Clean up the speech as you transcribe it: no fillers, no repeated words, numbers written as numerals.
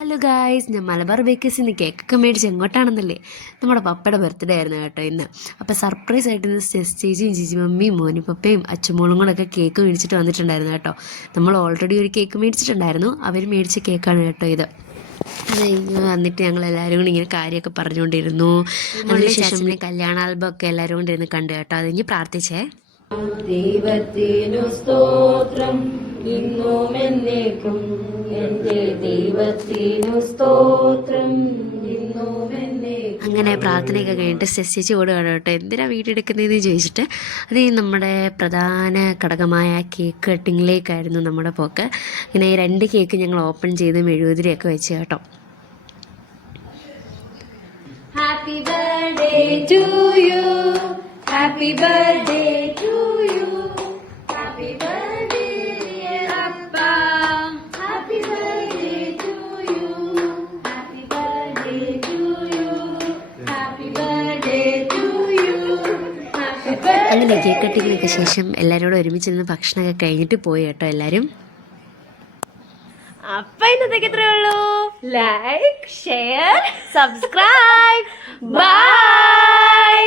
Hello guys, ഞാൻ മലബാർ ബേക്കേഴ്സിൽ നിന്ന് കേക്കൊക്കെ മേടിച്ച് എങ്ങോട്ടാണെന്നല്ലേ, നമ്മുടെ പപ്പയുടെ ബർത്ത്ഡേ ആയിരുന്നു കേട്ടോ ഇന്ന്. അപ്പോൾ സർപ്രൈസ് ആയിട്ട് ഇന്ന് ചേച്ചിയും ജിജി മമ്മിയും മോനും പപ്പയും അച്ഛമോളും കൂടെയൊക്കെ കേക്ക് മേടിച്ചിട്ട് വന്നിട്ടുണ്ടായിരുന്നു കേട്ടോ. നമ്മൾ ഓൾറെഡി ഒരു കേക്ക് മേടിച്ചിട്ടുണ്ടായിരുന്നു, അവർ മേടിച്ച കേക്കാണ് കേട്ടോ ഇത്. അത് കഴിഞ്ഞ് വന്നിട്ട് ഞങ്ങൾ എല്ലാവരും കൂടി ഇങ്ങനെ കാര്യമൊക്കെ പറഞ്ഞുകൊണ്ടിരുന്നു. അതിനുശേഷം കല്യാണ ആൽബം ഒക്കെ എല്ലാവരും കൂടി ഇരുന്ന് കണ്ടു കേട്ടോ. അത് കഴിഞ്ഞ് പ്രാർത്ഥിച്ചേ. ദൈവത്തിനു സ്തോത്രം ഇന്നും എന്നേക്കും, എന്റെ ദൈവത്തിനു സ്തോത്രം ഇന്നും എന്നേക്കും. അങ്ങനെ പ്രാർത്ഥനയൊക്കെ കഴിഞ്ഞിട്ട് ചേച്ചി ഓടുകയാണ് കേട്ടോ. എന്തിനാ വീടെടുക്കുന്നതെന്ന് ചോദിച്ചിട്ട്, അത് നമ്മുടെ പ്രധാന ഘടകമായ കേക്ക് കട്ടിങ്ങിലേക്കായിരുന്നു നമ്മുടെ പോക്ക്. ഇങ്ങനെ 2 കേക്ക് ഞങ്ങൾ ഓപ്പൺ ചെയ്ത് മെഴുകുതിരിയൊക്കെ വെച്ച് കേട്ടോ. Happy birthday to you, happy birthday to you, happy birthday dear അപ്പ, happy birthday to you, happy birthday to you, happy birthday to you, happy birthday. അങ്ങനെ കേക്ക് കട്ടിങ്ങിനൊക്കെ ശേഷം എല്ലാവരോടും ഒരുമിച്ച് നിന്ന് ഭക്ഷണമൊക്കെ കഴിഞ്ഞിട്ട് പോയി കേട്ടോ എല്ലാവരും. അപ്പൊ ഇന്നത്തേക്ക് ഇത്രേ ഉള്ളൂ. Like, share, subscribe, by.